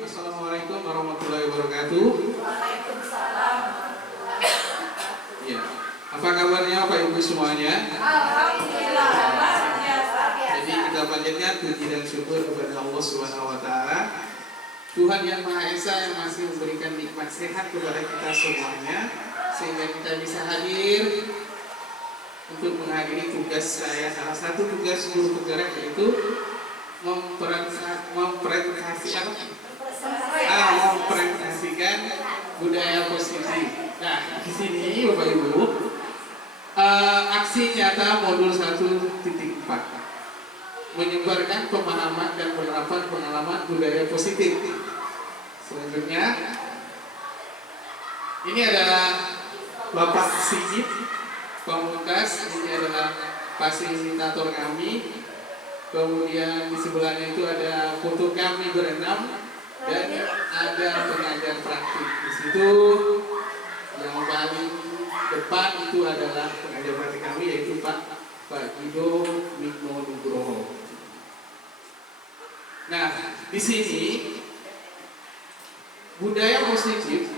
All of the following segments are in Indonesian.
Assalamualaikum warahmatullahi wabarakatuh. Waalaikumsalam. Ya, apa kabarnya Bapak Ibu semuanya? Alhamdulillah. Jadi kita panjatkan puji dan syukur kepada Allah Subhanahu Wa Taala, Tuhan yang Maha Esa yang masih memberikan nikmat sehat kepada kita semuanya, sehingga kita bisa hadir untuk menghadiri tugas saya. Salah satu tugas guru penggerak yaitu mempresentasikan budaya positif. Nah, di sini Bapak Ibu, aksi nyata modul 1.4 menyebarkan pemahaman dan penerapan pengalaman budaya positif. Selanjutnya, ini adalah Bapak Sigit Pamungkas, ini adalah fasilitator kami. Kemudian di sebelahnya itu ada foto kami berenam dan ada pengajar praktik. Di situ yang paling depan itu adalah pengajar praktik kami, yaitu Pak Guido Mikno Nugroho. Nah, di sini budaya positif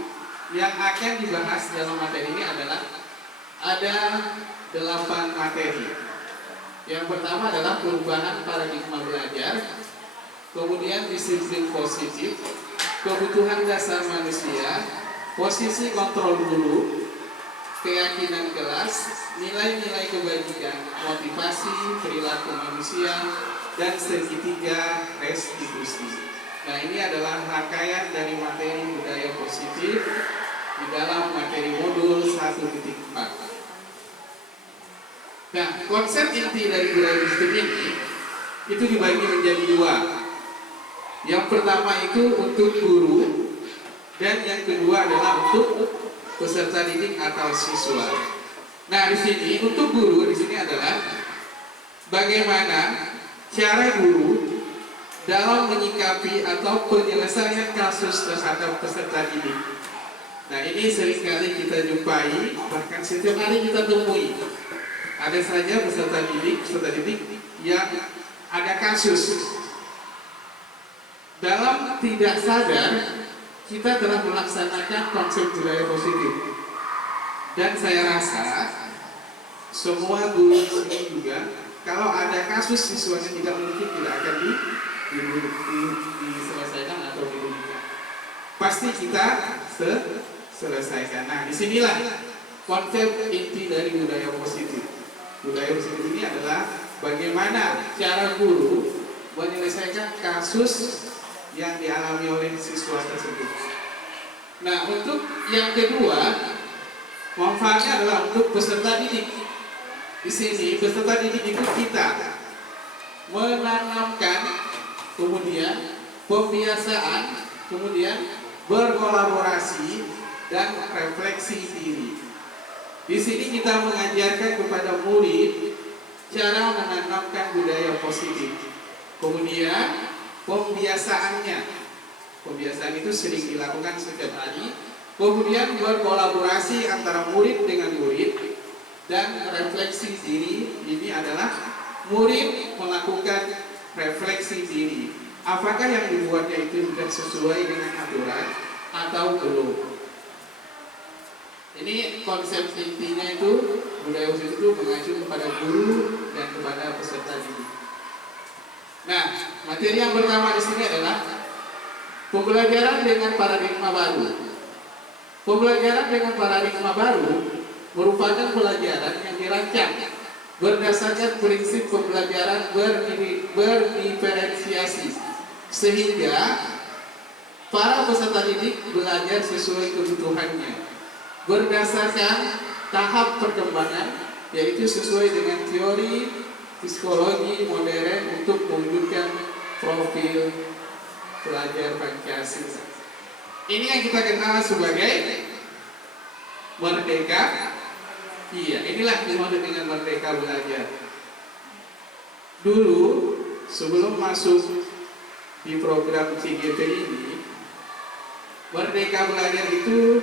yang akan dibahas dalam materi ini adalah ada 8 materi. Yang pertama adalah perubahan paradigma belajar, kemudian disiplin positif, kebutuhan dasar manusia, posisi kontrol dulu, keyakinan kelas, nilai-nilai kebajikan, motivasi, perilaku manusia, dan segitiga restitusi. Nah, ini adalah rangkaian dari materi budaya positif di dalam materi modul 1.4. Nah, konsep inti dari budaya positif ini itu dibagi menjadi 2. Yang pertama itu untuk guru, dan yang kedua adalah untuk peserta didik atau siswa. Nah, di sini untuk guru di sini adalah bagaimana cara guru dalam menyikapi atau penyelesaian kasus terhadap peserta didik. Nah, ini seringkali kita jumpai, bahkan setiap hari kita temui. Ada saja peserta didik yang ada kasus. Dalam tidak sadar, kita telah melaksanakan konsep budaya positif. Dan saya rasa semua guru ini juga, kalau ada kasus siswanya tidak mungkin tidak akan diselesaikan atau dirugikan. Pasti kita selesaikan. Nah, disinilah konsep inti dari budaya positif. Budaya positif ini adalah bagaimana cara guru menyelesaikan kasus yang dialami oleh siswa tersebut. Nah, untuk yang kedua, manfaatnya adalah untuk peserta didik. Di sini peserta didik itu kita menanamkan, kemudian pembiasaan, kemudian berkolaborasi dan refleksi diri. Di sini kita mengajarkan kepada murid cara menanamkan budaya positif. Kemudian pembiasaannya. Pembiasaan itu sering dilakukan setiap hari. Kemudian berkolaborasi antara murid dengan murid dan refleksi diri. Ini adalah murid melakukan refleksi diri. Apakah yang dibuatnya itu sudah sesuai dengan aturan atau belum? Ini konsep intinya itu budaya positif itu mengacu kepada guru dan kepada peserta didik. Nah, materi yang pertama di sini adalah pembelajaran dengan paradigma baru. Pembelajaran dengan paradigma baru merupakan pelajaran yang dirancang berdasarkan prinsip pembelajaran berdiferensiasi, sehingga para peserta didik belajar sesuai kebutuhannya berdasarkan tahap perkembangan, yaitu sesuai dengan teori psikologi modern untuk mewujudkan profil pelajar Pancasila. Ini yang kita kenal sebagai merdeka. Iya, inilah dimaksud dengan merdeka belajar. Dulu sebelum masuk di program CGP ini, merdeka belajar itu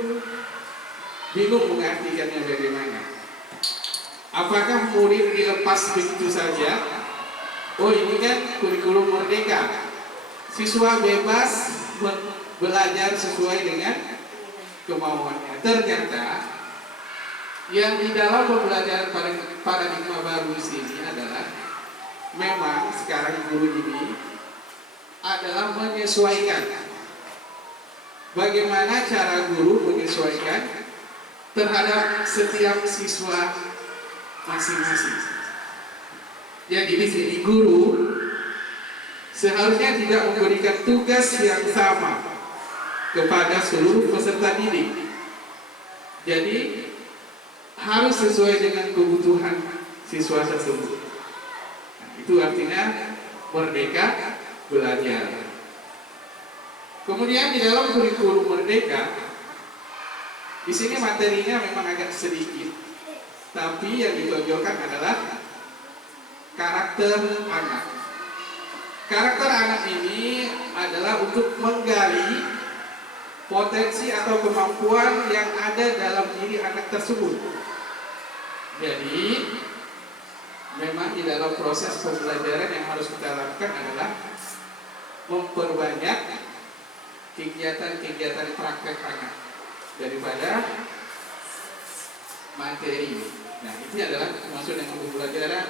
bingung mengartikannya bagaimana. Apakah murid dilepas begitu saja? Oh, ini kan kurikulum merdeka, siswa bebas belajar sesuai dengan kemauannya. Ternyata yang di dalam pembelajaran paradigma baru di sini adalah memang sekarang guru ini adalah menyesuaikan. Bagaimana cara guru menyesuaikan terhadap setiap siswa masing-masing. Jadi di sini guru seharusnya tidak memberikan tugas yang sama kepada seluruh peserta didik. Jadi harus sesuai dengan kebutuhan siswa tersebut. Nah, itu artinya merdeka belajar. Kemudian di dalam kurikulum merdeka, di sini materinya memang agak sedikit, tapi yang ditonjolkan adalah karakter anak. Karakter anak ini adalah untuk menggali potensi atau kemampuan yang ada dalam diri anak tersebut. Jadi, memang di dalam proses pembelajaran yang harus kita lakukan adalah memperbanyak kegiatan-kegiatan praktek anak daripada materi. Nah, ini adalah maksud dengan pembelajaran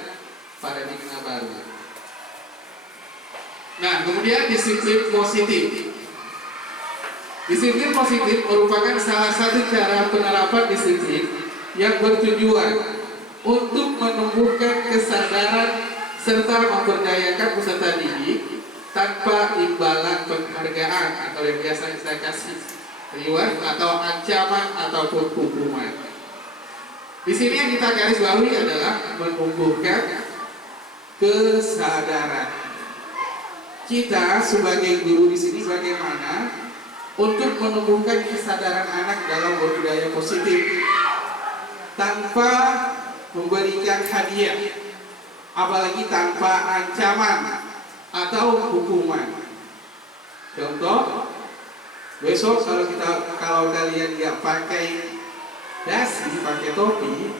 paradigma baru. Nah, kemudian disiplin positif. Disiplin positif merupakan salah satu cara penerapan disiplin yang bertujuan untuk menumbuhkan kesadaran serta memberdayakan peserta didik tanpa imbalan penghargaan atau yang biasa saya kasih reward atau ancaman ataupun hukuman. Di sini yang kita garis bawahi adalah menumbuhkan kesadaran. Kita sebagai guru di sini bagaimana untuk menumbuhkan kesadaran anak dalam berbudaya positif tanpa memberikan hadiah, apalagi tanpa ancaman atau hukuman. Contoh, besok kalau kalian nggak pakai dasi, pakai topi,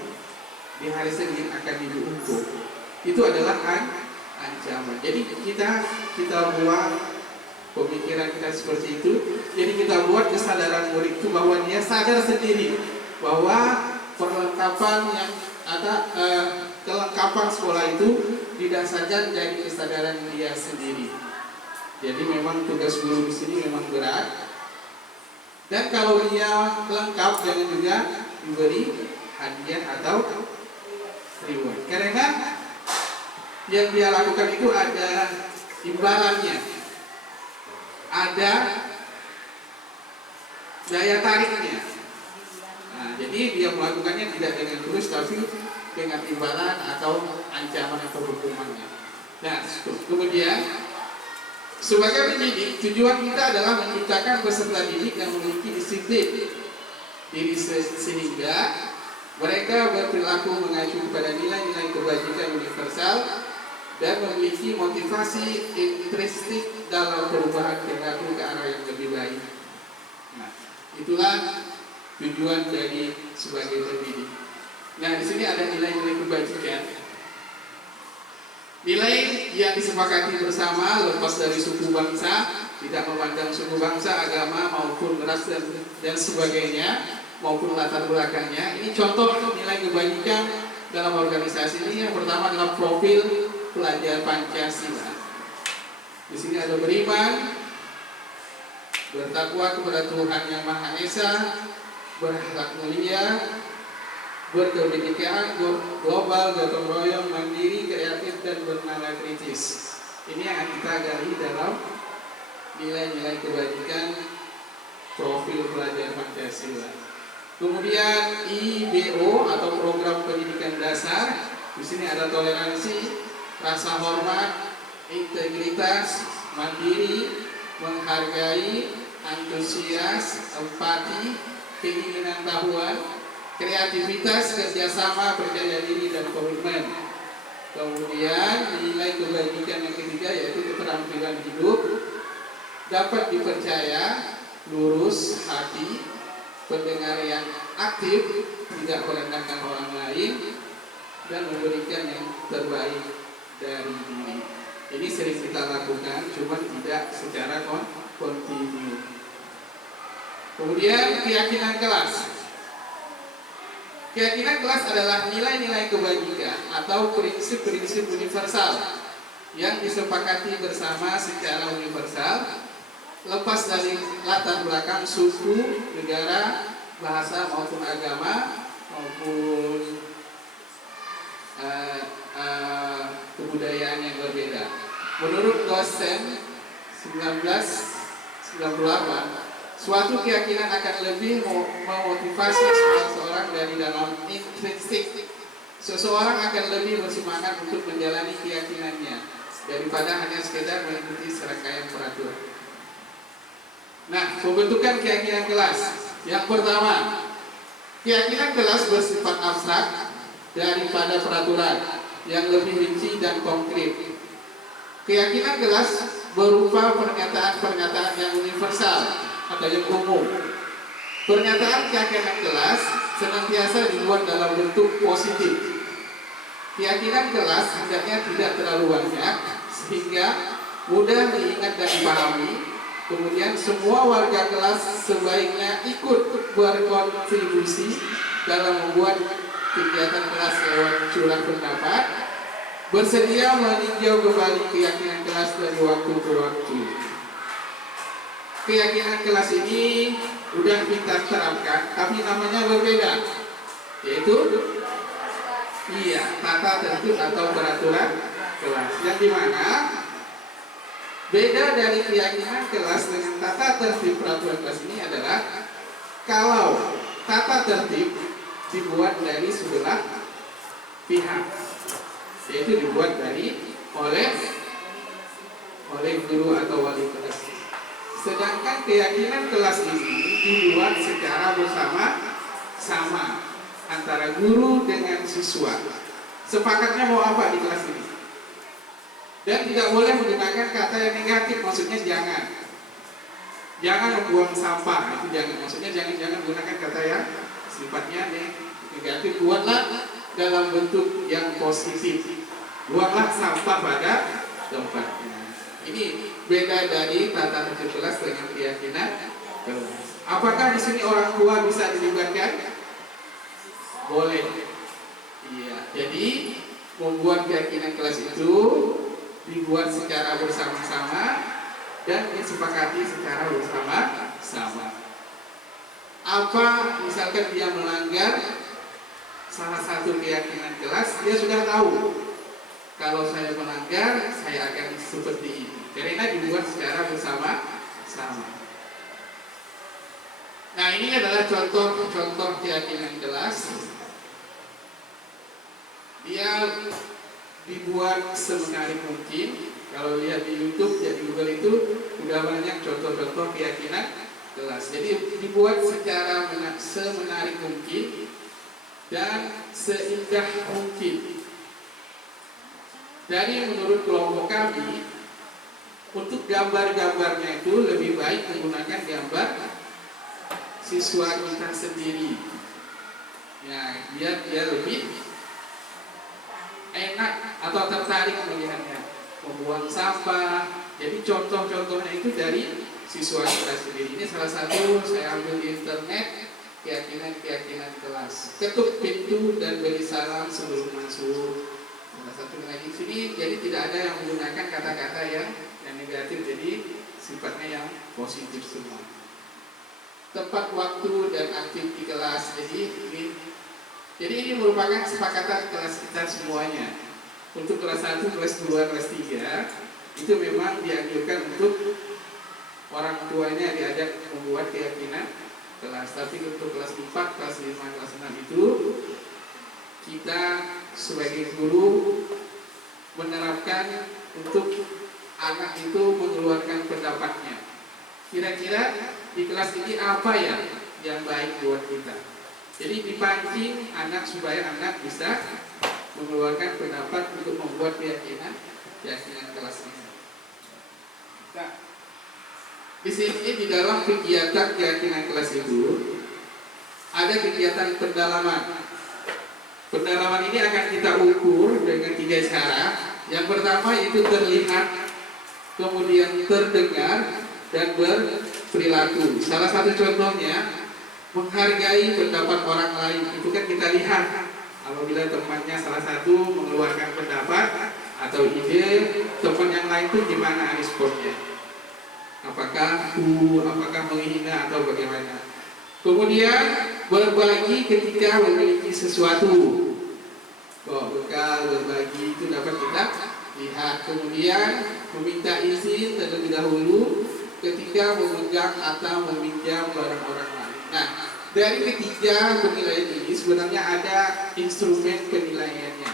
di hari Senin akan dihukum. Itu adalah ancaman. Jadi kita buat pemikiran kita seperti itu. Jadi kita buat kesadaran murid itu bahwa dia sadar sendiri bahwa perlengkapan yang ada kelengkapan sekolah itu tidak saja dari kesadaran dia sendiri. Jadi memang tugas guru di sini memang berat. Dan kalau dia lengkap jangan juga diberi hadiah atau reward. Karena yang dia lakukan itu ada imbalannya, ada daya tariknya. Nah, jadi dia melakukannya tidak dengan tulus tapi dengan imbalan atau ancaman atau hukumannya. Nah, kemudian sebagai pendidik, tujuan kita adalah menciptakan peserta didik yang memiliki disiplin diri sehingga mereka berperilaku mengacu kepada nilai-nilai kebajikan universal dan memiliki motivasi intrinsik dalam perubahan perilaku ke arah yang lebih baik. Nah, itulah tujuan dari sebagai pendidik. Nah, di sini ada nilai-nilai kebajikan. Nilai yang disepakati bersama lepas dari suku bangsa, tidak memandang suku bangsa, agama maupun ras dan sebagainya, maupun latar belakangnya. Ini contoh nilai kebajikan dalam organisasi ini. Yang pertama adalah profil pelajar Pancasila. Di sini ada beriman, bertakwa kepada Tuhan Yang Maha Esa, berakhlak mulia, berkebinekaan, global, gotong royong, mandiri, kreatif, dan bernalar kritis. Ini yang kita gali dalam nilai-nilai kebajikan profil pelajar Pancasila. Kemudian IBO atau program pendidikan dasar. Di sini ada toleransi, rasa hormat, integritas, mandiri, menghargai, antusias, empati, keinginan tahuan, kreativitas, kerjasama, percaya diri, dan komitmen. Kemudian nilai kebajikan yang ketiga yaitu keterampilan hidup, dapat dipercaya, lurus hati, pendengar yang aktif, tidak merendahkan orang lain, dan memberikan yang terbaik dari diri. Ini sering kita lakukan, cuma tidak secara kontinu. Kemudian keyakinan kelas. Keyakinan kelas adalah nilai-nilai kebajikan atau prinsip-prinsip universal yang disepakati bersama secara universal, lepas dari latar belakang suku, negara, bahasa maupun agama maupun kebudayaan yang berbeda. Menurut dosen 1998, suatu keyakinan akan lebih memotivasi seseorang dari dalam intrinsik. Seseorang akan lebih bersemangat untuk menjalani keyakinannya daripada hanya sekedar mengikuti serangkaian peraturan. Nah, pembentukan keyakinan kelas. Yang pertama, keyakinan kelas bersifat abstrak daripada peraturan yang lebih rinci dan konkret. Keyakinan kelas berupa pernyataan-pernyataan yang universal atau yang umum. Pernyataan keyakinan kelas senantiasa dibuat dalam bentuk positif. Keyakinan kelas hendaknya tidak terlalu banyak sehingga mudah diingat dan dipahami. Kemudian semua warga kelas sebaiknya ikut berkontribusi dalam membuat kegiatan kelas lewat curah pendapat, bersedia meninjau kembali keyakinan kelas dari waktu ke waktu. Keyakinan kelas ini sudah kita terapkan, tapi namanya berbeda, yaitu tata tertib atau peraturan kelas. Yang dimana beda dari keyakinan kelas dengan tata tertib peraturan kelas ini adalah kalau tata tertib dibuat dari sebelah pihak, yaitu dibuat oleh guru atau wali kelas. Sedangkan keyakinan kelas ini dibuat secara bersama-sama antara guru dengan siswa. Sepakatnya mau apa di kelas ini? Dan tidak boleh menggunakan kata yang negatif, maksudnya jangan membuang sampah, itu jangan, maksudnya jangan gunakan kata yang sifatnya negatif. Buatlah dalam bentuk yang positif. Buatlah sampah pada tempatnya. Ini beda dari tata tertib kelas dengan keyakinan kelas. Apakah di sini orang tua bisa dilibatkan? Boleh. Iya. Jadi membuat keyakinan kelas itu dibuat secara bersama-sama dan disepakati secara bersama-sama. Apa misalkan dia melanggar salah satu keyakinan kelas, dia sudah tahu kalau saya melanggar saya akan seperti ini, karena dibuat secara bersama-sama. Nah, ini adalah contoh-contoh keyakinan kelas. Dia dibuat semenarik mungkin. Kalau lihat di YouTube, di Google itu sudah banyak contoh-contoh keyakinan kelas. Jadi dibuat secara semenarik mungkin dan seindah mungkin. Dari menurut kelompok kami, untuk gambar-gambarnya itu lebih baik menggunakan gambar siswa kita sendiri. Ya, biar dia lebih enak atau tertarik melihatnya. Membuang sampah. Jadi contoh-contohnya itu dari siswa kita sendiri. Ini salah satu saya ambil di internet, keyakinan kelas. Ketuk pintu dan beri salam sebelum masuk. Salah satu lagi sini, jadi tidak ada yang menggunakan kata-kata yang negatif, jadi sifatnya yang positif semua. Tepat waktu dan aktif di kelas. Jadi ini merupakan kesepakatan kelas kita semuanya. Untuk kelas 1, kelas 2, kelas 3 itu memang dianjurkan untuk orang tuanya diajak membuat keyakinan kelas. Tapi untuk kelas 4, kelas 5, kelas 6 itu kita sebagai guru menerapkan untuk anak itu mengeluarkan pendapatnya. Kira-kira di kelas ini apa ya yang baik buat kita? Jadi dipancing anak supaya anak bisa mengeluarkan pendapat untuk membuat keyakinan kelas ini. Nah, di sini di dalam kegiatan keyakinan kelas itu ada kegiatan pendalaman. Pendalaman ini akan kita ukur dengan 3 cara. Yang pertama itu terlihat, kemudian terdengar, dan perilaku. Salah satu contohnya menghargai pendapat orang lain. Itu kan kita lihat apabila temannya salah satu mengeluarkan pendapat atau ide, teman yang lain itu gimana responnya? Apakah apakah menghina atau bagaimana? Kemudian berbagi ketika memiliki sesuatu. Bekal berbagi itu dapat kita lihat. Kemudian meminta izin terlebih dahulu ketika memegang atau meminjam barang orang lain. Nah, dari ketiga penilaian ini sebenarnya ada instrumen penilaiannya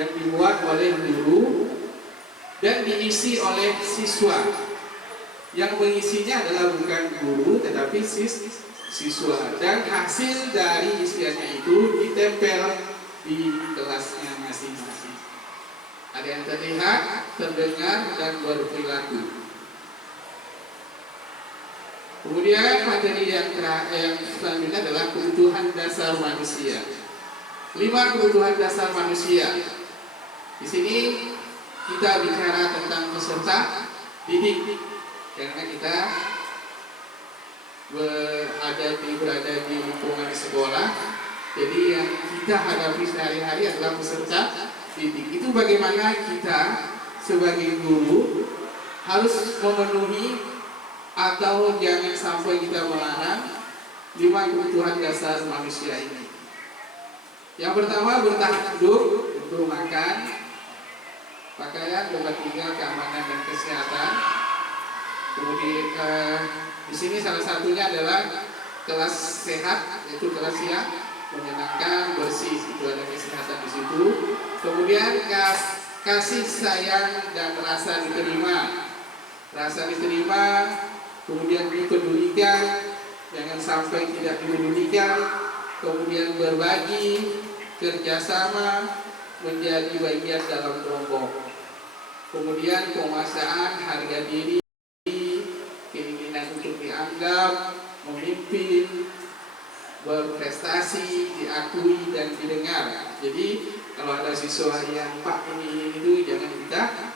yang dibuat oleh guru dan diisi oleh siswa. Yang mengisinya adalah bukan guru tetapi siswa, dan hasil dari isiannya itu ditempel di kelasnya masing-masing. Ada yang terlihat, terdengar, dan berperilaku. Kemudian materi yang selanjutnya adalah kebutuhan dasar manusia. 5 kebutuhan dasar manusia. Di sini kita bicara tentang peserta didik. Karena kita berada di lingkungan sekolah, jadi yang kita hadapi sehari-hari adalah peserta didik. Itu bagaimana kita sebagai guru harus memenuhi atau jangan sampai kita melarang 5 kebutuhan dasar manusia ini. Yang pertama, bertahan hidup untuk makan, pakaian, tempat tinggal, keamanan dan kesehatan. Kemudian di sini salah satunya adalah kelas sehat, yaitu kelas yang menyenangkan, bersih, itu ada kesehatan di situ. Kemudian kasih sayang dan rasa diterima, kemudian dipedulikan, jangan sampai tidak dipedulikan. Kemudian berbagi, kerjasama, menjadi bagian dalam kelompok. Kemudian penguasaan harga diri, keinginan untuk dianggap, memimpin, berprestasi, diakui dan didengar. Jadi kalau ada siswa yang Pak ini itu jangan kita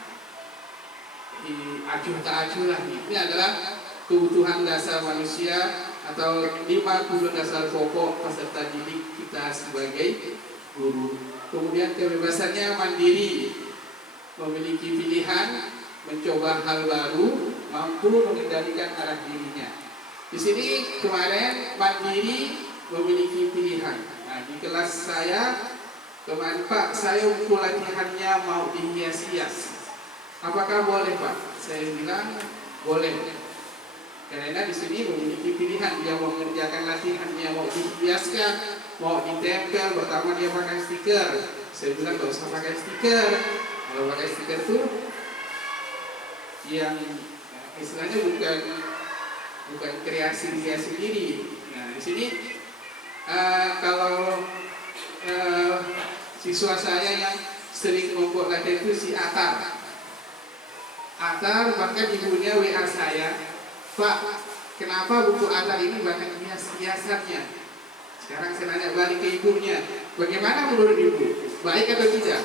diacuh tak acuh lah. Ini adalah kebutuhan dasar manusia atau 5 kebutuhan dasar pokok peserta didik kita sebagai guru. Kemudian kebebasannya mandiri, memiliki pilihan, mencoba hal baru, mampu mengendalikan arah dirinya. Di sini kemarin mandiri, memiliki pilihan. Nah, di kelas saya kemarin, Pak, saya buku latihannya mau dihias-hias. Apakah boleh, Pak? Saya bilang boleh. Karena di sini memiliki pilihan, dia mau mengerjakan latihannya, mau dihiaskan, mau ditempel. Pertama dia pakai stiker. Saya bilang nggak usah pakai stiker. Kalau pakai stiker tuh yang istilahnya bukan kreasi dia sendiri. Nah, di sini kalau siswa saya yang sering membuat latihan itu si Atar, bahkan ibunya WA saya, Pak, kenapa buku Atar ini banyak hiasannya? Sekarang saya nanya balik ke ibunya, bagaimana menurut ibu? Baik atau tidak?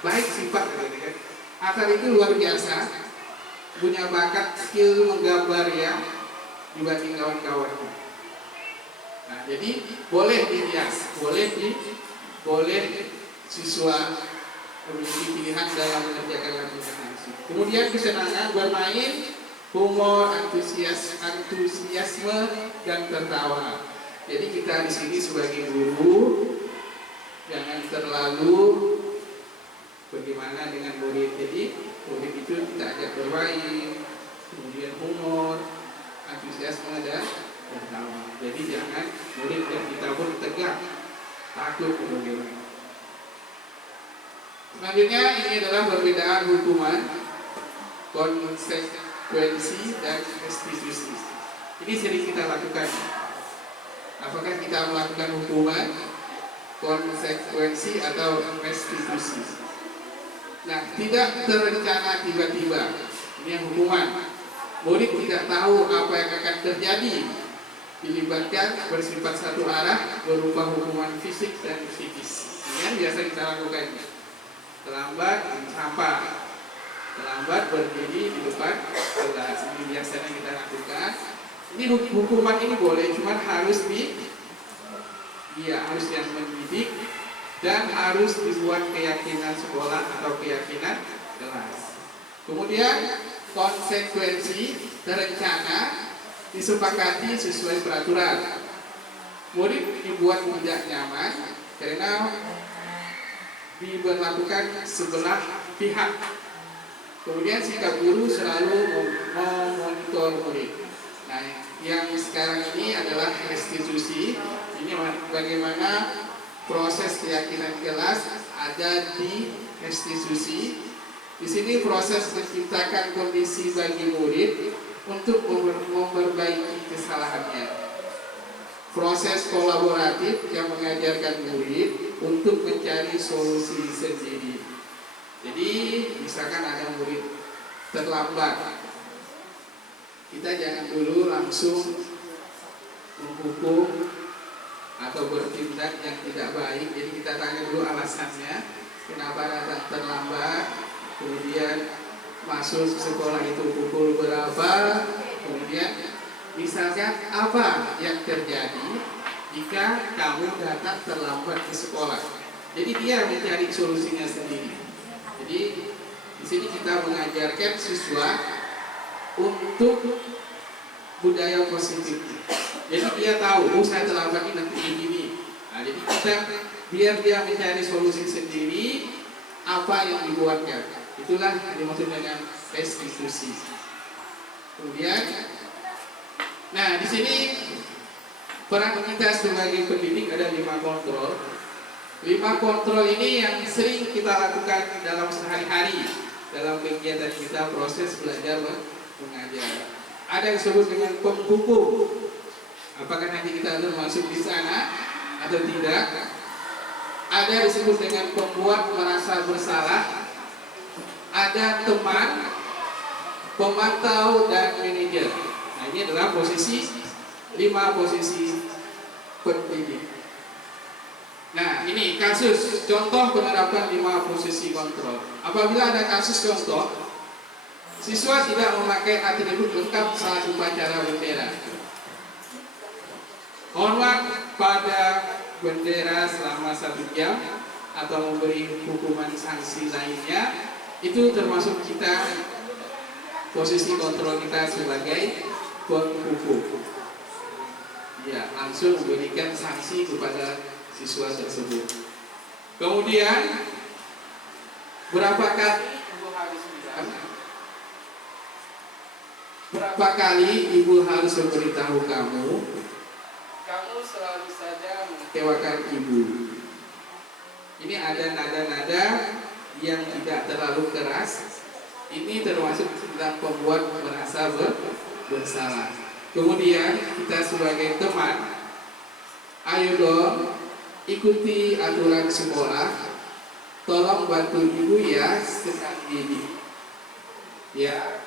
Baik sifat, kan? Atar itu luar biasa, punya bakat skill menggambar yang dibanding kawan-kawannya. Nah, jadi boleh dihias, boleh siswa memiliki pilihan dalam mengerjakan latihan. Kemudian kesenangan bermain, humor, antusiasme dan tertawa. Jadi kita di sini sebagai guru jangan terlalu bagaimana dengan murid. Jadi murid itu kita ajak bermain, kemudian humor, antusiasme dan tertawa. Jadi jangan murid dan kita pun tegak, takut bagaimana. Selanjutnya ini adalah perbedaan hukuman, konsekuensi dan restitusi. Ini sering kita lakukan. Apakah kita melakukan hukuman, konsekuensi atau restitusi? Nah, tidak terencana tiba-tiba. Ini yang hukuman. Murid tidak tahu apa yang akan terjadi. Dilibatkan bersifat satu arah berupa hukuman fisik dan psikis. Ini yang biasa kita lakukan. Terlambat, sampah. Terlambat berdiri di depan kelas. Ini biasanya kita lakukan. Ini hukuman ini boleh, cuman harus harus yang mendidik dan harus dibuat keyakinan sekolah atau keyakinan kelas. Kemudian konsekuensi terencana disepakati sesuai peraturan. Murid dibuat tidak nyaman karena diberlakukan sebelah pihak. Kemudian sikap guru selalu memonitor murid. Nah, yang sekarang ini adalah restitusi. Ini bagaimana proses keyakinan kelas ada di restitusi. Di sini proses menciptakan kondisi bagi murid untuk memperbaiki kesalahannya. Proses kolaboratif yang mengajarkan murid untuk mencari solusi sendiri. Jadi misalkan ada murid terlambat, kita jangan dulu langsung menghukum atau bertindak yang tidak baik. Jadi kita tanya dulu alasannya, kenapa datang terlambat, kemudian masuk sekolah itu pukul berapa, kemudian misalkan apa yang terjadi jika kamu datang terlambat ke sekolah. Jadi dia mencari solusinya sendiri. Jadi di sini kita mengajarkan siswa untuk budaya positif. Jadi dia tahu, saya terlambat ini nanti begini. Nah, jadi kita biar dia mencari solusi sendiri apa yang dibuatnya. Itulah yang dimaksud dengan restitusi. Kemudian, nah di sini peran kita sebagai pendidik ada 5 kontrol. 5 kontrol ini yang sering kita lakukan dalam sehari-hari dalam kegiatan kita proses belajar mengajar. Ada yang disebut dengan penghukum. Apakah nanti kita termasuk di sana atau tidak? Ada disebut dengan pembuat merasa bersalah. Ada teman, pemantau, dan manajer. Nah, ini adalah posisi 5 posisi pendidik. Nah, ini kasus contoh penerapan 5 posisi kontrol. Apabila ada kasus contoh, siswa tidak memakai atribut lengkap saat upacara bendera, hormat pada bendera selama 1 jam, atau memberi hukuman sanksi lainnya, itu termasuk kita posisi kontrol kita sebagai penghukum. Ya, langsung memberikan sanksi kepada siswa tersebut. Kemudian berapa kali ibu harus memberitahu kamu selalu saja mengecewakan ibu. Ini ada nada-nada yang tidak terlalu keras. Ini termasuk dalam pembuat merasa bersalah. Kemudian kita sebagai teman, ayo dong ikuti aturan sekolah. Tolong bantu ibu ya sekali ini. Ya,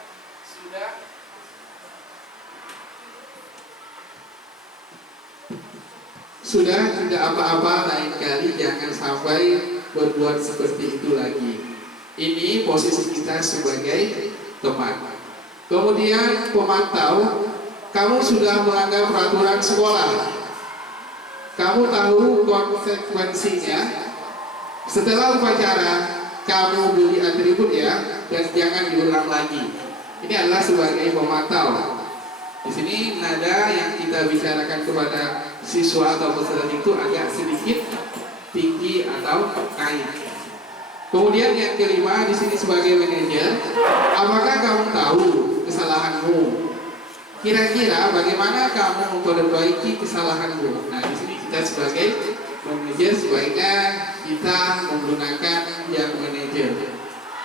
sudah tidak apa-apa, lain kali jangan sampai berbuat seperti itu lagi. Ini posisi kita sebagai teman. Kemudian pemantau, kamu sudah melanggar peraturan sekolah. Kamu tahu konsekuensinya. Setelah upacara, kamu beli atribut ya, dan jangan diulang lagi. Ini adalah sebagai pemantau. Di sini nada yang kita bicarakan kepada siswa atau peserta itu agak sedikit tinggi atau naik. Kemudian yang kelima di sini sebagai manajer, apakah kamu tahu kesalahanmu? Kira-kira bagaimana kamu memperbaiki kesalahanmu? Nah, di sini kita sebagai manajer sebaiknya kita menggunakan yang manajer.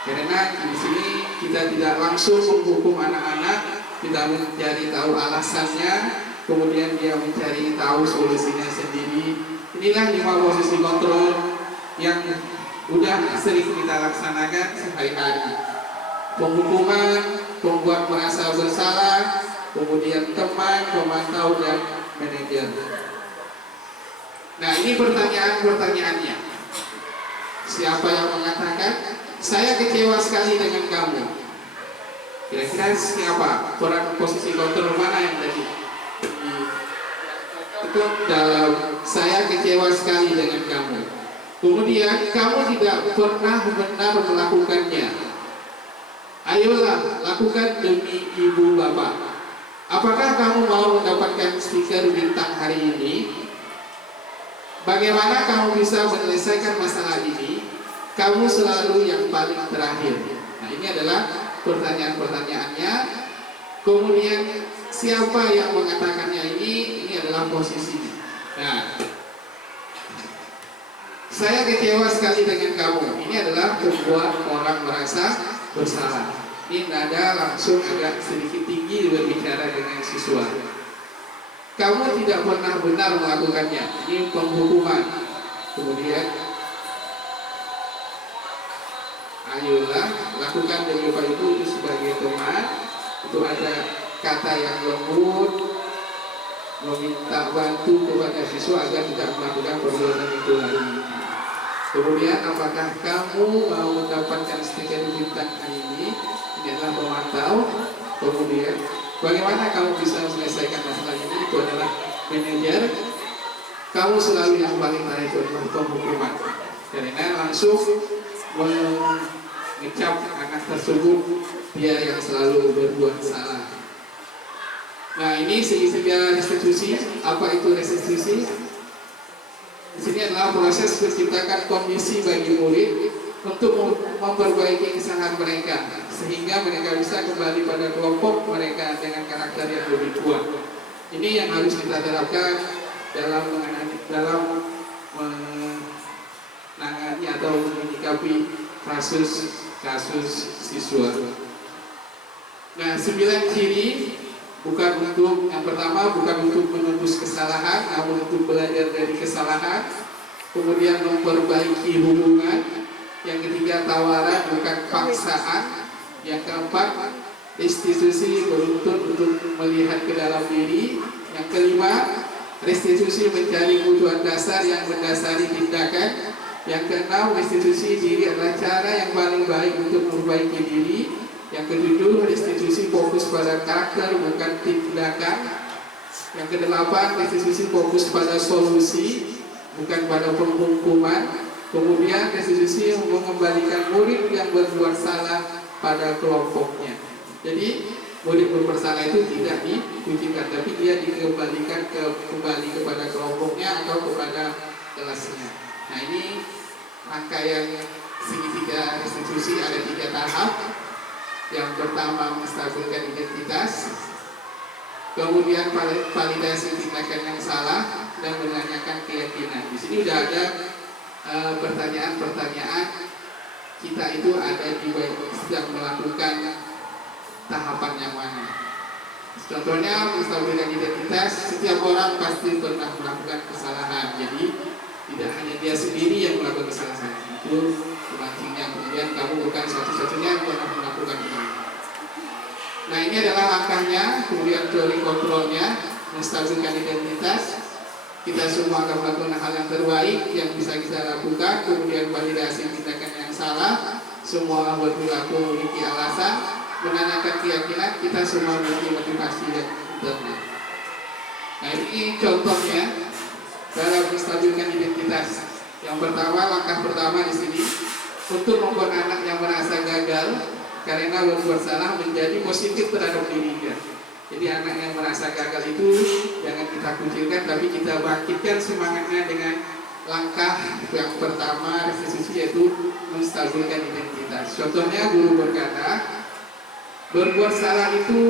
Karena di sini kita tidak langsung menghukum anak-anak, kita mencari tahu alasannya, kemudian dia mencari tahu solusinya sendiri. Inilah 5 posisi kontrol yang udah sering kita laksanakan sehari-hari. Penghukuman, pembuat merasa bersalah, kemudian teman, pemantau, dan manajer. Nah, ini pertanyaan-pertanyaannya. Siapa yang mengatakan? Saya kecewa sekali dengan kamu. Kira-kira siapa? Orang posisi kontrol mana yang tadi? Itu dalam saya kecewa sekali dengan kamu. Kemudian kamu tidak pernah benar melakukannya. Ayolah lakukan demi ibu bapak. Apakah kamu mau mendapatkan stiker bintang hari ini? Bagaimana kamu bisa menyelesaikan masalah ini? Kamu selalu yang paling terakhir. Nah, ini adalah pertanyaan-pertanyaannya. Kemudian siapa yang mengatakannya ini adalah posisi. Nah, saya kecewa sekali dengan kamu. Ini adalah membuat orang merasa bersalah. Ini nada langsung agak sedikit tinggi berbicara dengan siswa. Kamu tidak pernah benar melakukannya. Ini penghukuman. Kemudian, ayolah lakukan demi bapak ibu itu sebagai teman. Itu ada kata yang lembut, meminta bantu kepada siswa agar tidak melakukan perbuatan itu lagi. Kemudian, apakah kamu mau mendapatkan stiker bintang hari ini? Ini adalah memantau. Kemudian, bagaimana kamu bisa menyelesaikan masalah ini? Itu adalah manajer. Kamu selalu yang paling terakhir, itu adalah penghukuman. Karena langsung mengecap anak tersebut dia yang selalu berbuat salah. Nah, ini segitiga restitusi. Apa itu restitusi? Di sini adalah proses menciptakan kondisi bagi murid untuk memperbaiki kesalahan mereka, sehingga mereka bisa kembali pada kelompok mereka dengan karakter yang lebih kuat. Ini yang harus kita terapkan dalam menangani atau menyikapi kasus siswa. Nah, 9 ciri. Bukan untuk, yang pertama bukan untuk menembus kesalahan, namun untuk belajar dari kesalahan. Kemudian memperbaiki hubungan. Yang ketiga, tawaran bukan paksaan. Yang keempat, restitusi beruntun untuk melihat ke dalam diri. Yang kelima, restitusi mencari kebutuhan dasar yang mendasari tindakan. Yang keenam, restitusi diri adalah cara yang paling baik untuk memperbaiki diri. Yang ketujuh, restitusi fokus pada karakter bukan tindakan. Yang kedelapan, restitusi fokus pada solusi bukan pada penghukuman. Kemudian restitusi mengembalikan murid yang berbuat salah pada kelompoknya. Jadi murid bersalah itu tidak dikucilkan, tapi dia dikembalikan kembali kepada kelompoknya atau kepada kelasnya. Nah, ini rangkaian segitiga restitusi, ada 3 tahap. Yang pertama, menstabilkan identitas, kemudian validasi tindakan yang salah, dan menanyakan keyakinan. Di sini sudah ada pertanyaan-pertanyaan kita itu ada di sedang melakukan tahapan yang mana. Contohnya, menstabilkan identitas, setiap orang pasti pernah melakukan kesalahan. Jadi tidak hanya dia sendiri yang melakukan kesalahan, itu pemancingnya. Kemudian kamu bukan satu-satunya yang pernah melakukan ini. Nah, ini adalah langkahnya. Kemudian teori kontrolnya, menstabilkan identitas. Kita semua akan melakukan hal yang terbaik yang bisa kita lakukan. Kemudian validasi tindakan yang salah. Semua berperilaku memiliki alasan. Menanyakan keyakinan, kita semua memiliki motivasi yang internal. Nah, ini contohnya dalam menstabilkan identitas. Yang pertama, langkah pertama di sini untuk membuat anak yang merasa gagal karena berbuat salah menjadi positif terhadap dirinya. Jadi anak yang merasa gagal itu jangan kita kucilkan, tapi kita bangkitkan semangatnya dengan langkah yang pertama restitusi, yaitu menstabilkan identitas. Contohnya, guru berkata, berbuat salah itu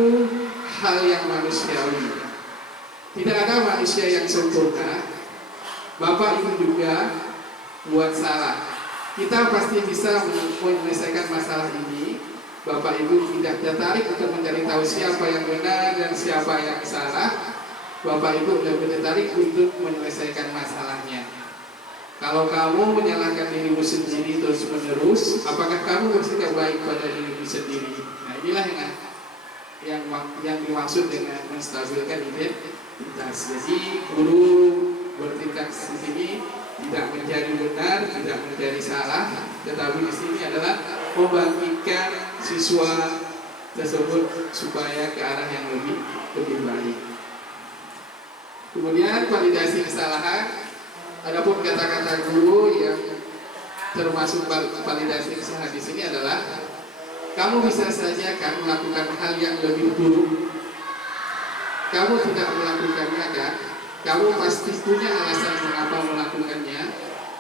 hal yang manusiawi. Tidak ada manusia yang sempurna. Bapak Ibu juga buat salah. Kita pasti bisa menyelesaikan masalah ini. Bapak Ibu tidak tertarik untuk mencari tahu siapa yang benar dan siapa yang salah. Bapak Ibu lebih tertarik untuk menyelesaikan masalahnya. Kalau kamu menyalahkan dirimu sendiri terus menerus, apakah kamu bersikap baik pada dirimu sendiri? Nah, inilah yang dimaksud dengan menstabilkan identitas. Jadi guru bertindak di sini tidak mencari benar, tidak mencari salah, tetapi di sini adalah membangkitkan siswa tersebut supaya ke arah yang lebih baik. Kemudian validasi kesalahan, adapun kata-kata guru yang termasuk validasi kesalahan di sini adalah kamu bisa saja kan melakukan hal yang lebih buruk. Kamu tidak melakukannya kan? Kamu pasti punya alasan mengapa melakukannya.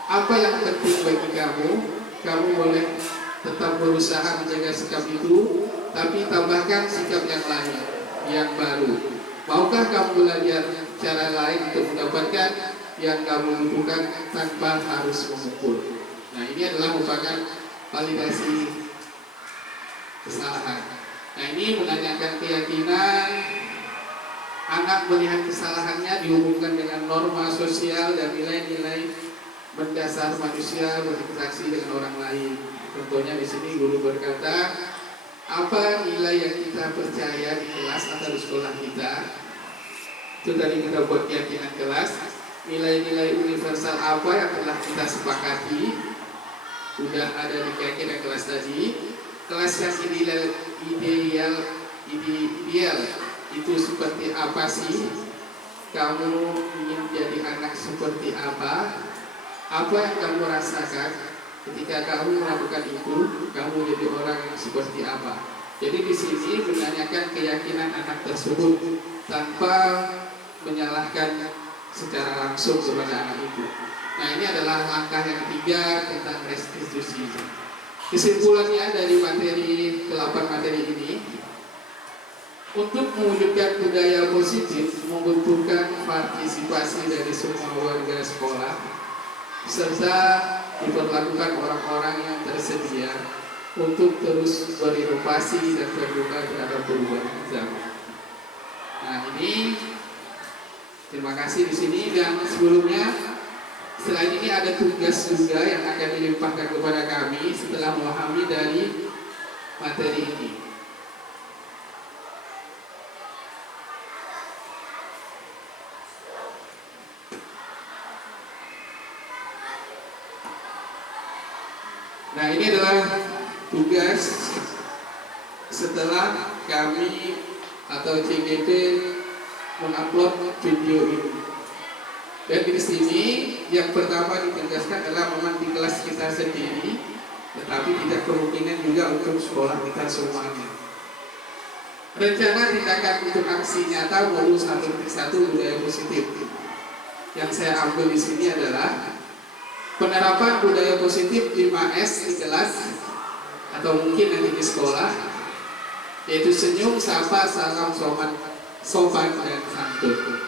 Apa yang penting bagi kamu, kamu boleh tetap berusaha menjaga sikap itu, tapi tambahkan sikap yang lain, yang baru. Maukah kamu belajar cara lain untuk mendapatkan yang kamu butuhkan tanpa harus memukul? Nah, ini adalah merupakan validasi kesalahan. Nah, ini menanyakan keyakinan anak melihat kesalahannya dihubungkan dengan norma sosial dan nilai-nilai mendasar manusia berinteraksi dengan orang lain. Contohnya di sini guru berkata, apa nilai yang kita percaya di kelas atau di sekolah kita? Itu tadi kita buat keyakinan kelas. Nilai-nilai universal apa yang telah kita sepakati? Sudah ada di keyakinan kelas tadi. Kelas yang ideal itu seperti apa sih? Kamu ingin jadi anak seperti apa? Apa yang kamu rasakan ketika kamu melakukan itu? Kamu jadi orang yang seperti apa? Jadi di sini menanyakan keyakinan anak tersebut tanpa menyalahkan secara langsung kepada anak itu. Nah, ini adalah langkah yang ketiga tentang restitusi. Kesimpulannya dari materi ke-8 materi ini, untuk mewujudkan budaya positif membutuhkan partisipasi dari semua warga sekolah serta diperlakukan orang-orang yang tersedia untuk terus berinovasi dan terbuka terhadap perubahan zaman. Nah, ini terima kasih di sini, dan sebelumnya selain ini ada tugas juga yang akan dilimpahkan kepada kami setelah memahami dari materi ini. Nah, ini adalah tugas setelah kami atau CGT mengupload video ini. Dan di sini yang pertama ditegaskan adalah memang di kelas kita sendiri, tetapi tidak kemungkinan juga untuk sekolah kita semuanya. Rencana tindakan untuk aksi nyata modul 1.1 budaya positif. Yang saya ambil di sini adalah penerapan budaya positif 5S di kelas atau mungkin nanti di sekolah, yaitu senyum, sapa, salam, sopan dan santun.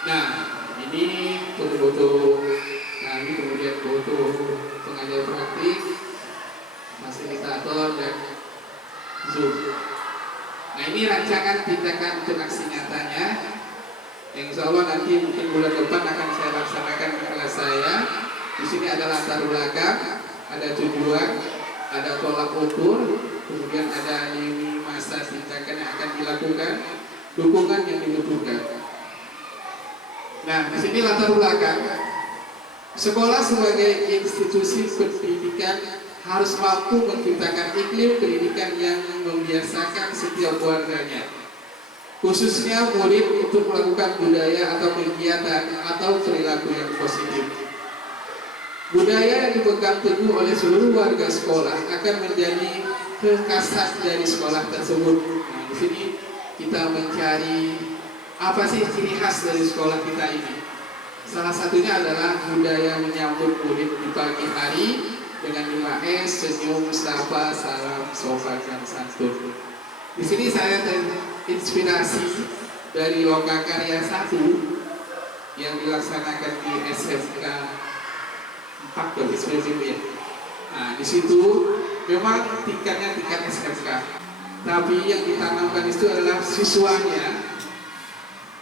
Nah, ini foto-foto. Nah, ini kemudian foto pengajar praktik, fasilitator dan Zoom. Nah, ini rancangan tindakan untuk aksi nyatanya. Yang insya Allah nanti mungkin bulan depan akan saya laksanakan di kelas saya. Di sini ada latar belakang, ada tujuan, ada tolak ukur, kemudian ada lini masa tindakan yang akan dilakukan, dukungan yang dibutuhkan. Nah, di sini latar belakang. Sekolah sebagai institusi pendidikan harus mampu menciptakan iklim pendidikan yang membiasakan setiap warganya, khususnya murid, untuk melakukan budaya atau kegiatan atau perilaku yang positif. Budaya yang dipegang teguh oleh seluruh warga sekolah akan menjadi khasat dari sekolah tersebut. Nah, di sini kita mencari apa sih ciri khas dari sekolah kita ini. Salah satunya adalah budaya menyambut murid di pagi hari dengan 5S, senyum, sapa, salam, sopan dan santun. Di sini saya terinspirasi dari Lokakarya 1 yang dilaksanakan di SMK 4 kalau SPB ya. Nah, di situ memang tingkatnya tingkat SMK, tapi yang ditanamkan itu adalah siswanya.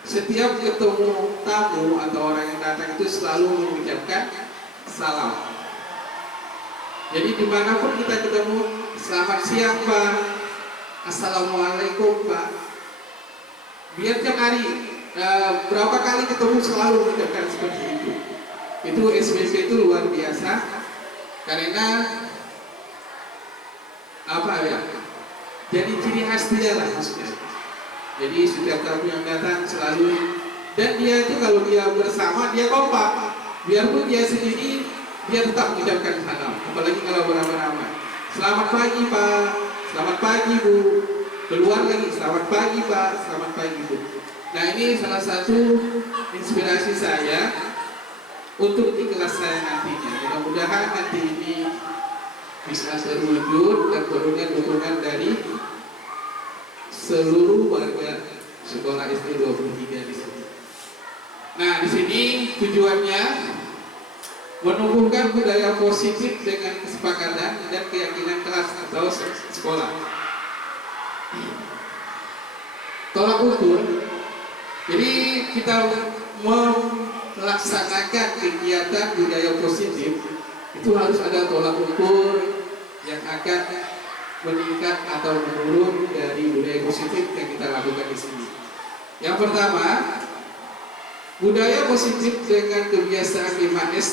Setiap ketemu tamu atau orang yang datang itu selalu mengucapkan salam. Jadi dimanapun kita ketemu, selamat siang Pak, Assalamualaikum Pak. Biar tiap hari berapa kali ketemu selalu mengucapkan seperti itu. Itu SBC itu luar biasa, karena ya. Jadi ciri khas dia lah maksudnya. Jadi setiap tamu yang datang selalu, dan dia itu kalau dia bersama dia kompak. Biarpun dia sendiri, dia tetap mengucapkan salam. Apalagi kalau beramai-ramai. Selamat pagi Pak, selamat pagi Bu. Keluar lagi, selamat pagi Pak, selamat pagi Bu. Nah ini salah satu inspirasi saya untuk di kelas saya nantinya. Mudah-mudahan nanti ini bisa terwujud dan perlunya dukungan dari seluruh warga sekolah SD 23 di sini. Nah di sini tujuannya menumbuhkan budaya positif dengan kesepakatan dan keyakinan kelas atau sekolah. Tolak ukur. Jadi kita melaksanakan kegiatan budaya positif itu harus ada tolak ukur yang akan meningkat atau menurun dari budaya positif yang kita lakukan di sini. Yang pertama, budaya positif dengan kebiasaan 5S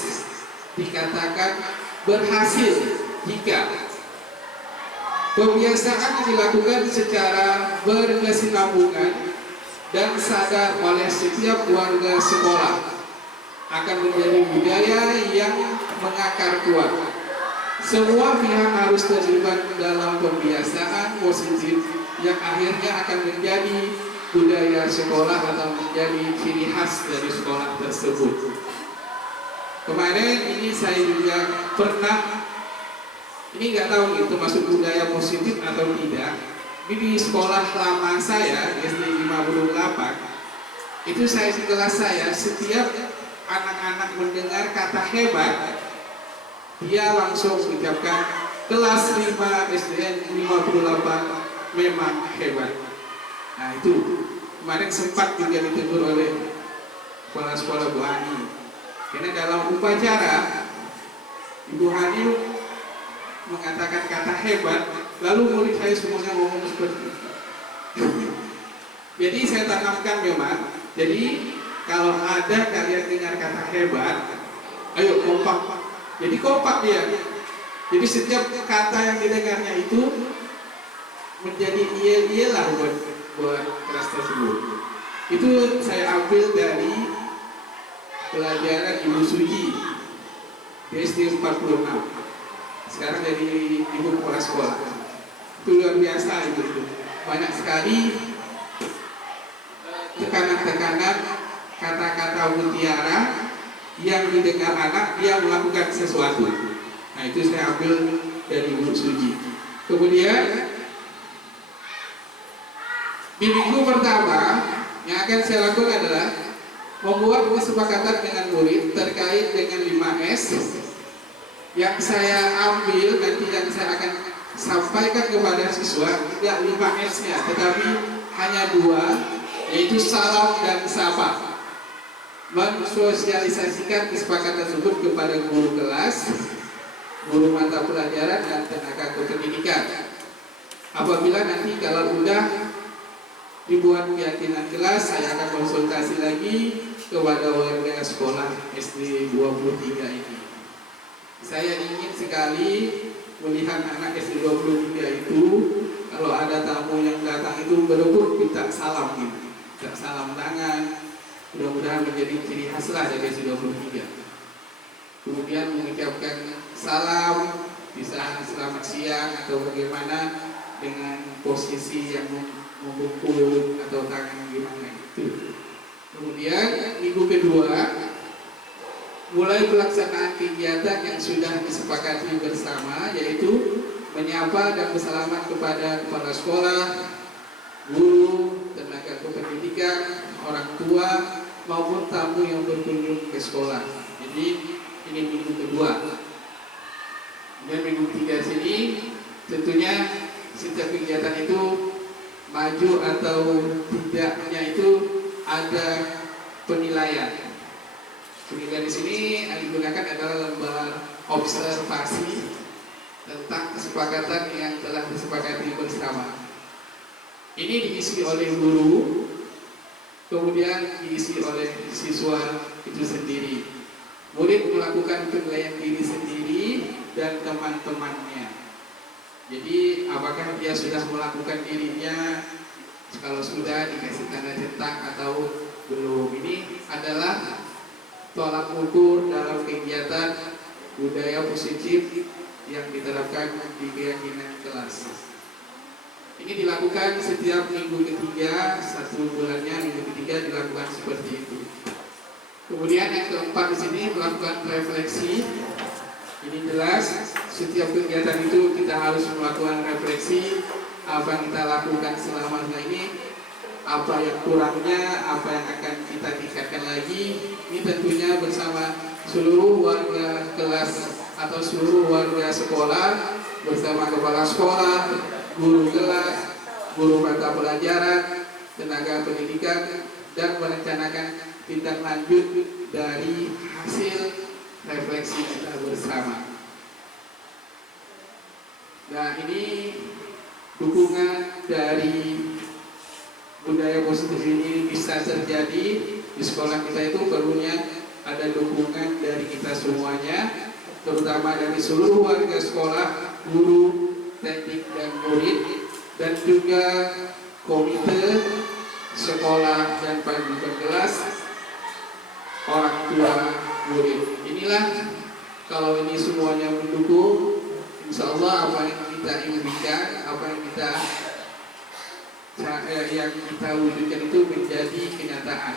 dikatakan berhasil jika kebiasaan dilakukan secara berkesinambungan dan sadar oleh setiap warga sekolah akan menjadi budaya yang mengakar kuat. Semua pihak harus terlibat dalam pembiasaan positif yang akhirnya akan menjadi budaya sekolah atau menjadi ciri khas dari sekolah tersebut. Kemarin ini saya juga pernah, ini nggak tahu itu masuk budaya positif atau tidak. Di sekolah lama saya SD 58 itu saya di kelas saya setiap anak-anak mendengar kata hebat dia langsung mengucapkan kelas 5 SDN 58 memang hebat. Nah itu kemarin sempat juga ditegur oleh kepala sekolah Bu Hani karena dalam upacara Ibu Hani mengatakan kata hebat, lalu murid saya semuanya ngomong seperti itu. Jadi saya tanamkan memang, jadi kalau ada kalian dengar kata hebat, ayo kompak. Jadi kompak dia. Jadi setiap kata yang didengarnya itu menjadi iya lah buat kelas tersebut. Itu saya ambil dari pelajaran Ibu Suji di SD 46. Sekarang jadi ibu kepala sekolah. Itu luar biasa itu. Banyak sekali tekanan-tekanan kata-kata mutiara yang didengar anak dia melakukan sesuatu. Nah itu saya ambil dari Ibu Suji. Kemudian di minggu pertama yang akan saya lakukan adalah membuat kesepakatan dengan murid terkait dengan 5S yang saya ambil nanti yang saya akan sampaikan kepada siswa. Tidak 5S-nya tetapi hanya 2, yaitu salam dan sapa. Mensosialisasikan kesepakatan tersebut kepada guru kelas, guru mata pelajaran dan tenaga kependidikan. Apabila nanti kalau udah dibuat keyakinan kelas, saya akan konsultasi lagi kepada warga sekolah SD 23 ini. Saya ingin sekali melihat anak SD 23 itu kalau ada tamu yang datang itu berebut minta salam gitu, minta salam tangan. Mudah-mudahan menjadi ciri khas lah dari SD 23. Kemudian mengucapkan salam, bisa selamat siang atau bagaimana dengan posisi yang membungkuk atau tangan gimana itu. Kemudian minggu kedua mulai pelaksanaan kegiatan yang sudah disepakati bersama, yaitu menyapa dan bersalaman kepada kepala sekolah, guru, tenaga kependidikan, orang tua maupun tamu yang berkunjung ke sekolah. Jadi ini minggu kedua. Dan minggu ketiga sini tentunya setiap kegiatan itu maju atau tidaknya itu ada penilaian. Penilaian di sini yang digunakan adalah lembar observasi tentang kesepakatan yang telah disepakati bersama. Ini diisi oleh guru, kemudian diisi oleh siswa itu sendiri. Murid melakukan penilaian diri sendiri dan teman-temannya. Jadi apakah dia sudah melakukan dirinya, kalau sudah dikasih tanda cetak atau belum. Ini adalah tolak ukur dalam kegiatan budaya positif yang diterapkan di keyakinan kelas. Ini dilakukan setiap minggu ketiga, 1 bulannya minggu ketiga dilakukan seperti itu. Kemudian yang keempat di sini melakukan refleksi. Ini jelas setiap kegiatan itu kita harus melakukan refleksi apa yang kita lakukan selama ini, apa yang kurangnya, apa yang akan kita tingkatkan lagi. Ini tentunya bersama seluruh warga kelas atau seluruh warga sekolah, bersama kepala sekolah, guru kelas, guru mata pelajaran, tenaga pendidikan, dan merencanakan tindak lanjut dari hasil refleksi kita bersama. Nah, ini dukungan dari budaya positif ini bisa terjadi di sekolah kita. Itu perlunya ada dukungan dari kita semuanya, terutama dari seluruh warga sekolah, guru, teknik dan murid, dan juga komite sekolah dan panitia kelas, orang tua murid. Inilah kalau ini semuanya mendukung, insya Allah apa yang kita impikan, apa yang kita wujudkan itu menjadi kenyataan.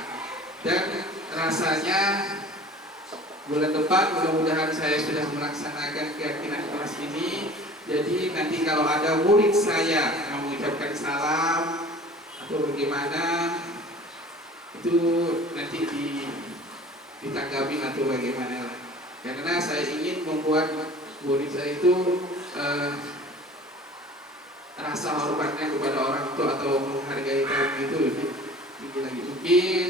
Dan rasanya bulan depan mudah-mudahan saya sudah melaksanakan keyakinan kelas ini. Jadi nanti kalau ada murid saya yang mengucapkan salam atau bagaimana, itu nanti ditanggapi atau bagaimana lah. Karena saya ingin membuat murid saya itu rasa hormatnya kepada orang tua atau menghargai tamu itu lebih tinggi lagi. Mungkin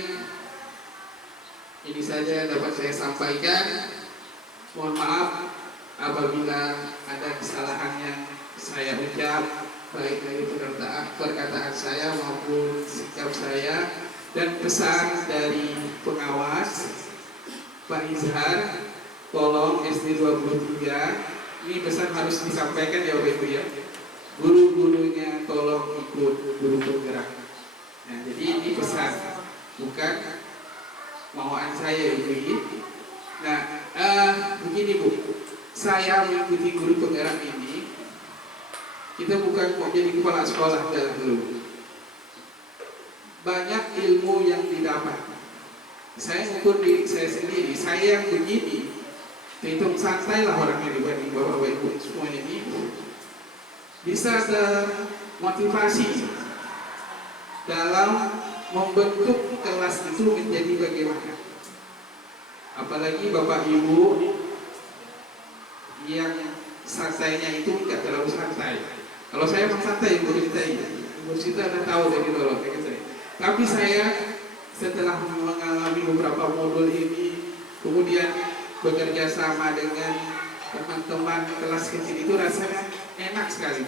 ini saja yang dapat saya sampaikan. Mohon maaf apabila ada kesalahan yang saya ucap, baik dari perkataan saya maupun sikap saya. Dan pesan dari pengawas Pak Izhar, tolong SD 23, ini pesan harus disampaikan ya Bapak Ibu ya. Guru-gurunya tolong ikut guru penggerak. Nah, jadi ini pesan, bukan mauan saya Ibu. Nah, begini Bu, saya mengikuti guru penggerak ini, kita bukan mau jadi kepala sekolah dulu. Banyak ilmu yang didapat. Saya ukur diri saya sendiri, saya yang begini, hitung santai lah orangnya dibanding bapak-bapak ibu semua ini, bisa termotivasi dalam membentuk kelas itu menjadi bagaimana. Apalagi bapak ibu yang santainya itu nggak terlalu santai. Kalau saya memang santai ibu kita udah tahu dari dulu kayak gitu. Tapi saya setelah mengalami beberapa modul ini, kemudian bekerja sama dengan teman-teman kelas kecil itu rasanya enak sekali.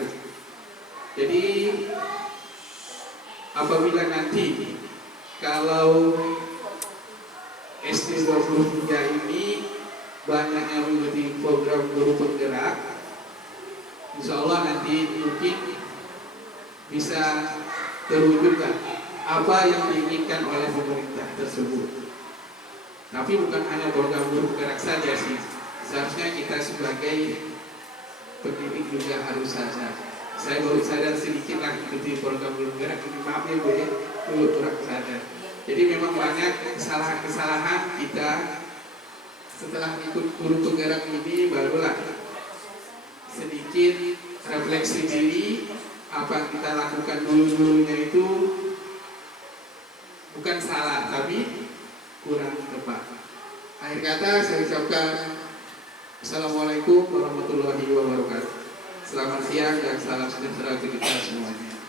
Jadi apabila nanti kalau SD 23 ini banyak yang mengikuti program guru penggerak, insya Allah nanti mungkin bisa terwujudkan apa yang diinginkan oleh pemerintah tersebut. Tapi bukan hanya program guru penggerak saja sih. Seharusnya kita sebagai pendidik juga harus sadar. Saya baru sadar sedikit lah ikuti program guru penggerak ini, maaf ya Bu ya, dulu kurang sadar. Jadi memang banyak kesalahan kita. Setelah ikut guru penggerak ini barulah sedikit refleksi diri, apa yang kita lakukan dulu-dulunya itu bukan salah, tapi kurang tepat. Akhir kata saya ucapkan Assalamualaikum warahmatullahi wabarakatuh. Selamat siang dan salam sejahtera untuk kita semuanya.